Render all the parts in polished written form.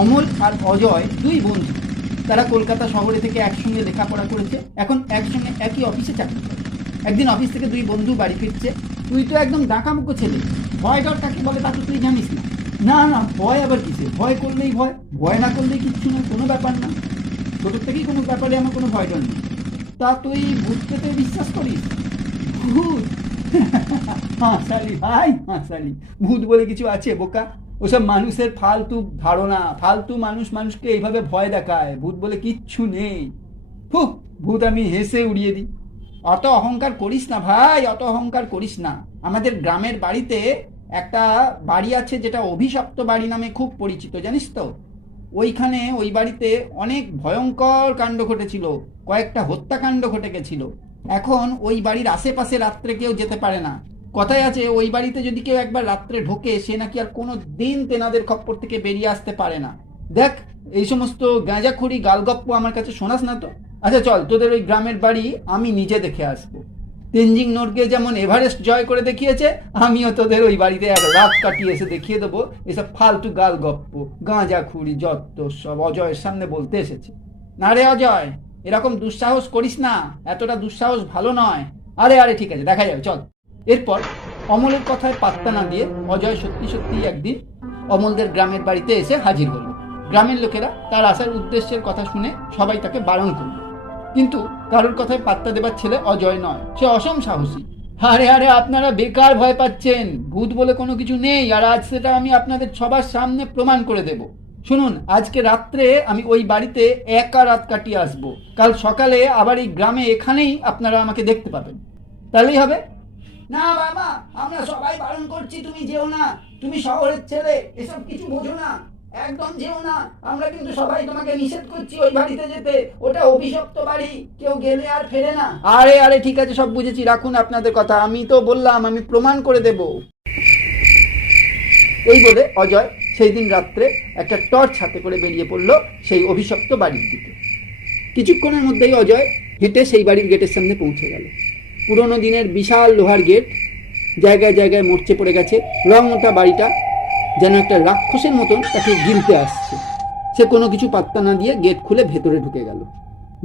অমল আর অজয় দুই বন্ধু। তারা কলকাতা শহরে থেকে একসঙ্গে লেখাপড়া করেছে, এখন একসঙ্গে একই অফিসে চাকরি করে। একদিন অফিস থেকে দুই বন্ধু বাড়ি ফিরছে। তুই তো একদম ডাকামুখো ছেলে, ভয় ডর কাকে বলে তা তো তুই জানিস না। না না, ভয় আবার কিসে, ভয় করলেই ভয়, ভয় না করলেই কিচ্ছু না, কোনো ব্যাপার না। ছোটোর থেকেই কোনো ব্যাপারে আমার কোনো ভয় ডর নেই। তা তুই ভূত পেতে বিশ্বাস করিস? ভূত? হাসালি ভাই, হাসালি। ভূত বলে কিছু আছে বোকা? ওসব মানুষের ফালতু ধারণা, ফালতু মানুষ মানুষকে এইভাবে ভয় দেখায়। ভূত বলে কিচ্ছু নেই। হুঁ, ভূত আমি হেসে উড়িয়ে দিই। অত অহংকার করিস না ভাই, অত অহংকার করিস না। আমাদের গ্রামের বাড়িতে একটা বাড়ি আছে যেটা অভিশপ্ত বাড়ি নামে খুব পরিচিত, জানিস তো? ওইখানে ওই বাড়িতে অনেক ভয়ঙ্কর কাণ্ড ঘটেছিল, কয়েকটা হত্যাকাণ্ড ঘটে গেছিল। এখন ওই বাড়ির আশেপাশে রাত্রে কেউ যেতে পারে না। কথায় আছে ওই বাড়িতে যদি কেউ একবার রাত্রে ঢোকে সে নাকি আর কোনো দিন তেনাদের খপ্পর থেকে বেরিয়ে আসতে পারে না। দেখ, এই সমস্ত গাঁজাখুরি গালগপ্প আমার কাছে শোনাস না তো। আচ্ছা চল, তোদের ওই গ্রামের বাড়ি আমি নিজে দেখে আসবো। তেনজিং নোরগে যেমন এভারেস্ট জয় করে দেখিয়েছে, আমিও তোদের ওই বাড়িতে এক রাত কাটিয়ে এসে দেখিয়ে দেবো এসব ফালতু গালগপ্প গাঁজাখুরি যত সব অজয়ের সামনে বলতে এসেছে। না রে অজয়, এরকম দুঃসাহস করিস না, এতটা দুঃসাহস ভালো নয়। আরে আরে ঠিক আছে, দেখা যাবে, চল। এরপর অমলের কথায় পাত্তা না দিয়ে অজয় সত্যি সত্যি একদিন অমলদের গ্রামের বাড়িতে এসে হাজির হলো। গ্রামের লোকেরা তার আসার উদ্দেশ্যের কথা শুনে সবাই তাকে বারণ করল, কিন্তু কারোর কথায় পাত্তা দেবার ছেলে অজয় নয়, সে অসম সাহসী। আরে আরে, আপনারা বেকার ভয় পাচ্ছেন, ভূত বলে কোনো কিছু নেই, আর আজ সেটা আমি আপনাদের সবার সামনে প্রমাণ করে দেব। শুনুন, আজকে রাত্রে আমি ওই বাড়িতে একা রাত কাটিয়ে আসবো, কাল সকালে আবার এই গ্রামে এখানেই আপনারা আমাকে দেখতে পাবেন। তাহলেই হবে? না বাবা, আমরা সবাই বারণ করছি, তুমি যেও না, তুমি শহরের ছেলে, এসব কিছু বোঝো না, একদম যেও না। আমরা কিন্তু সবাই তোমাকে নিষেধ করছি ওই বাড়িতে যেতে, ওটা অভিশপ্ত বাড়ি, কেউ গেলে আর ফেরে না। আরে আরে ঠিক আছে, সব বুঝেছি, রাখুন আপনাদের কথা, আমি তো বললাম আমি প্রমাণ করে দেব। এই বলে অজয় সেই দিন রাত্রে একটা টর্চ হাতে করে বেরিয়ে পড়লো সেই অভিশপ্ত বাড়ির দিকে। কিছুক্ষণের মধ্যেই অজয় হেঁটে সেই বাড়ির গেটের সামনে পৌঁছে গেল। পুরনো দিনের বিশাল লোহার গেট, জায়গায় জায়গায় মরচে পড়ে গেছে, রং ওঠা বাড়িটা যেন একটা রাক্ষসের মতন তাকে গিলতে আসছে। সে কোনো কিছু পাত্তা না দিয়ে গেট খুলে ভেতরে ঢুকে গেল।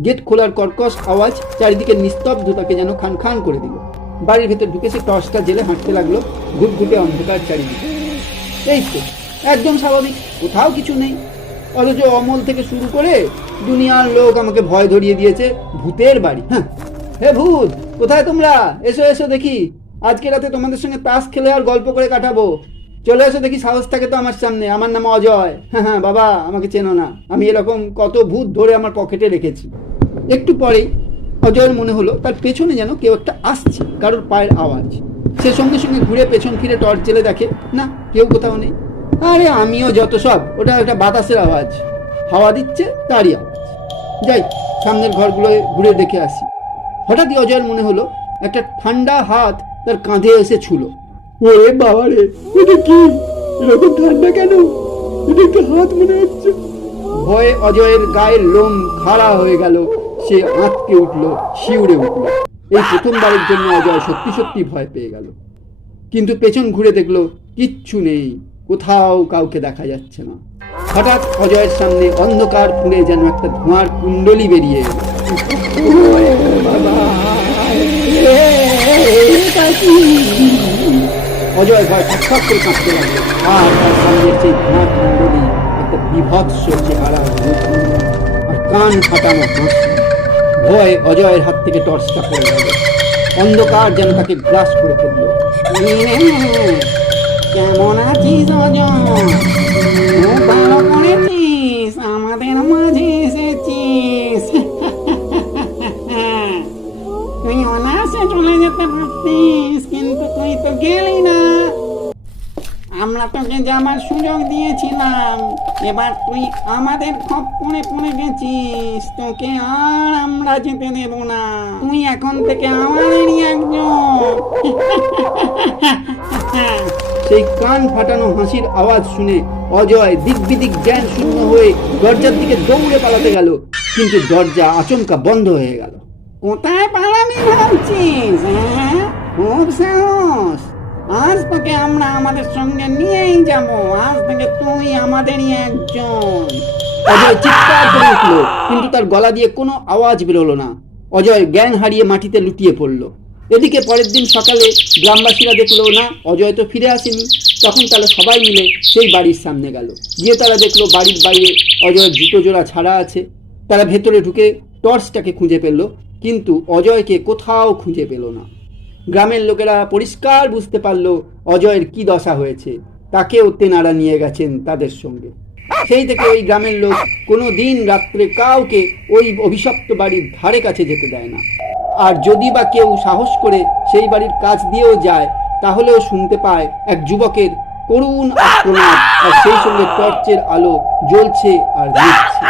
গেট খোলার কর্কশ আওয়াজ চারিদিকে নিস্তব্ধতাকে যেন খান খান করে দিল। বাড়ির ভেতর ঢুকে সে টর্চটা জেলে হাঁটতে লাগলো, ঘুটঘুটে অন্ধকার চারিদিকে। এই তো একদম স্বাভাবিক, কোথাও কিছু নেই। অথচ অমল থেকে শুরু করে দুনিয়ার লোক আমাকে ভয় ধরিয়ে দিয়েছে ভূতের বাড়ি। হ্যাঁ, হে ভূত, কোথায় তোমরা? এসো এসো দেখি, আজকে রাতে তোমাদের সঙ্গে তাস খেলে আর গল্প করে কাটাবো। চলে এসো দেখি, সাহস থাকে তো আমার সামনে। আমার নাম অজয়। হ্যাঁ হ্যাঁ বাবা, আমাকে চেনো না? আমি এরকম কত ভূত ধরে আমার পকেটে রেখেছি। একটু পরেই অজয়ের মনে হলো তার পেছনে যেন কেউ একটা আসছে, কারোর পায়ের আওয়াজ। সে সঙ্গে সঙ্গে ঘুরে পেছন ফিরে টর্চ জেলে দেখে না, কেউ কোথাও নেই। আরে আমিও যত সব, ওটা একটা বাতাসের আওয়াজ, হাওয়া দিচ্ছে তারই আওয়াজ। যাই, সামনের ঘরগুলো ঘুরে দেখে আসি। হঠাৎই অজয়ের মনে হলো একটা ঠান্ডা হাত তার কাঁধে এসে ছুলো। ওরে বাবা রে, এটা কি? এরকম ঠান্ডা কেন? এটা একটা হাত মনে হচ্ছে। ভয়ে অজয়ের গায়ের লোম খাড়া হয়ে গেল, সে আঁতকে উঠলো, শিউরে উঠলো। এই প্রথমবারের জন্য অজয় সত্যি সত্যি ভয় পেয়ে গেল। কিন্তু পেছন ঘুরে দেখলো কিচ্ছু নেই, কোথাও কাউকে দেখা যাচ্ছে না। হঠাৎ অজয়ের সামনে অন্ধকার ফুঁড়ে যেন একটা ধোঁয়ার কুণ্ডলি বেরিয়ে এলো। অজয় ভয় ছটফট করে কাঁপতে লাগলো, আর তার সামনে সেই ধোঁয়ার কুণ্ডলি একটা বিভৎস চেহারা, আর কান ফাটানো হাসি। ভয় অজয়ের হাত থেকে টর্চটা পড়ে গেল, অন্ধকার যেন তাকে গ্রাস করে ফেলল। কেমন আছিস অজয়? খুব ভালো করেছিস, আমাদের মাঝে এসেছিস। তুই অনায়াসে চলে যেতে পারতিস, কিন্তু তুই তো গেলি না। আমরা তোকে যাবার সুযোগ দিয়েছিলাম, এবার তুই আমাদের খপ্পরে পড়ে গেছিস, তোকে আর আমরা যেতে দেব না। তুই এখন থেকে আমাদেরই একজন। সেই কান ফাটানো হাসির আওয়াজ শুনে অজয় দিক বিদিক জ্ঞান শূন্য হয়ে দরজার দিকে দৌড়ে পালাতে গেল, কিন্তু দরজা আচমকা বন্ধ হয়ে গেল। কোথায় পালাবি ভাবছিস? খুব সাহস, আজ তোকে আমরা আমাদের সঙ্গে নিয়েই যাব, আজ থেকে তুই আমাদেরই একজন। অজয় চিৎকার করে উঠল, কিন্তু তার গলা দিয়ে কোনো আওয়াজ বেরোলো না। অজয় জ্ঞান হারিয়ে মাটিতে লুটিয়ে পড়ল। এদিকে পরের দিন সকালে গ্রামবাসীরা দেখলো না অজয় তো ফিরে আসেনি। তখন তারা সবাই মিলে সেই বাড়ির সামনে গেল। গিয়ে তারা দেখলো বাড়ির বাইরে অজয়ের জুতো জোড়া ছাড়া আছে। তারা ভেতরে ঢুকে টর্চটাকে খুঁজে পেল, কিন্তু অজয়কে কোথাও খুঁজে পেল না। গ্রামের লোকেরা পরিষ্কার বুঝতে পারলো অজয়ের কি দশা হয়েছে। তাকেও তেনারা নিয়ে গেছেন তাদের সঙ্গে। সেই থেকে ওই গ্রামের লোক কোনো দিন রাত্রে কাউকে ওই অভিশপ্ত বাড়ির ধারে কাছে যেতে দেয় না। আর যদি বা কেউ সাহস করে সেই বাড়ির কাছ দিয়েও যায়, তাহলেও শুনতে পায় এক যুবকের করুণ আর্তনাদ, আর সেই সঙ্গে টর্চের আলো জ্বলছে আর নিচ্ছে।